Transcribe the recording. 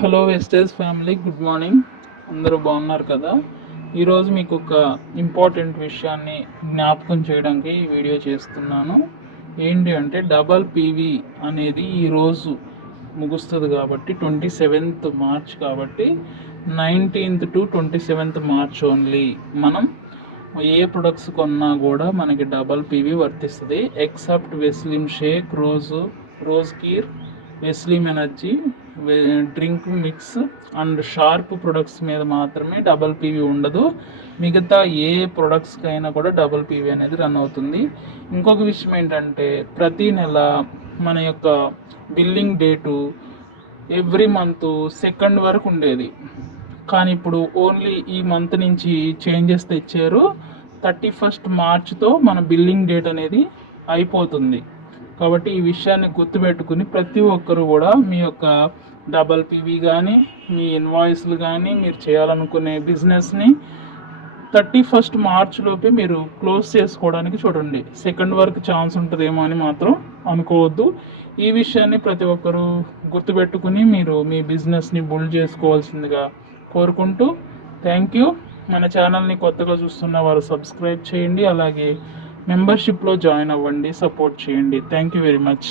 Hello Vestige family, good morning. అందరూ బాగున్నారు కదా? ఈరోజు మీకు ఒక ఇంపార్టెంట్ విషయాన్ని జ్ఞాపకం చేయడానికి ఈ వీడియో చేస్తున్నాను. ఏంటి అంటే డబల్ పీవీ అనేది ఈరోజు ముగుస్తుంది కాబట్టి 27th మార్చ్ కాబట్టి 19th to 27th March only మనం ఏ ప్రొడక్ట్స్ కొన్నా కూడా మనకి డబల్ పీవీ వర్తిస్తుంది. Except Veslim shake, rose kheer, Veslim energy, drink mix and sharp products మీద మాత్రమే డబల్ పీవీ ఉండదు. మిగతా ఏ ప్రొడక్ట్స్కి అయినా కూడా డబల్ పీవీ అనేది రన్ అవుతుంది. ఇంకొక విషయం ఏంటంటే ప్రతి నెల మన యొక్క billing date every month 2nd వరకు ఉండేది, కానీ ఇప్పుడు ఓన్లీ ఈ మంత్ నుంచి చేంజెస్ తెచ్చారు. 31st మార్చ్తో మన బిల్లింగ్ డేట్ అనేది అయిపోతుంది. కాబట్టి ఈ విషయాన్ని గుర్తుపెట్టుకుని ప్రతి ఒక్కరు కూడా మీ యొక్క డబల్ పీవీ కానీ మీ ఇన్వాయిస్లు కానీ మీరు చేయాలనుకునే బిజినెస్ని 31st మార్చ్లోపే మీరు క్లోజ్ చేసుకోవడానికి చూడండి. 2nd వరకు ఛాన్స్ ఉంటుందేమో అని మాత్రం అనుకోవద్దు. ఈ విషయాన్ని ప్రతి ఒక్కరూ గుర్తుపెట్టుకుని మీరు మీ బిజినెస్ని బిల్డ్ చేసుకోవాల్సిందిగా కోరుకుంటూ థ్యాంక్ యూ. మన ఛానల్ని కొత్తగా చూస్తున్న వారు సబ్స్క్రైబ్ చేయండి, అలాగే మెంబర్షిప్లో జాయిన్ అవ్వండి, సపోర్ట్ చేయండి. Thank you very much.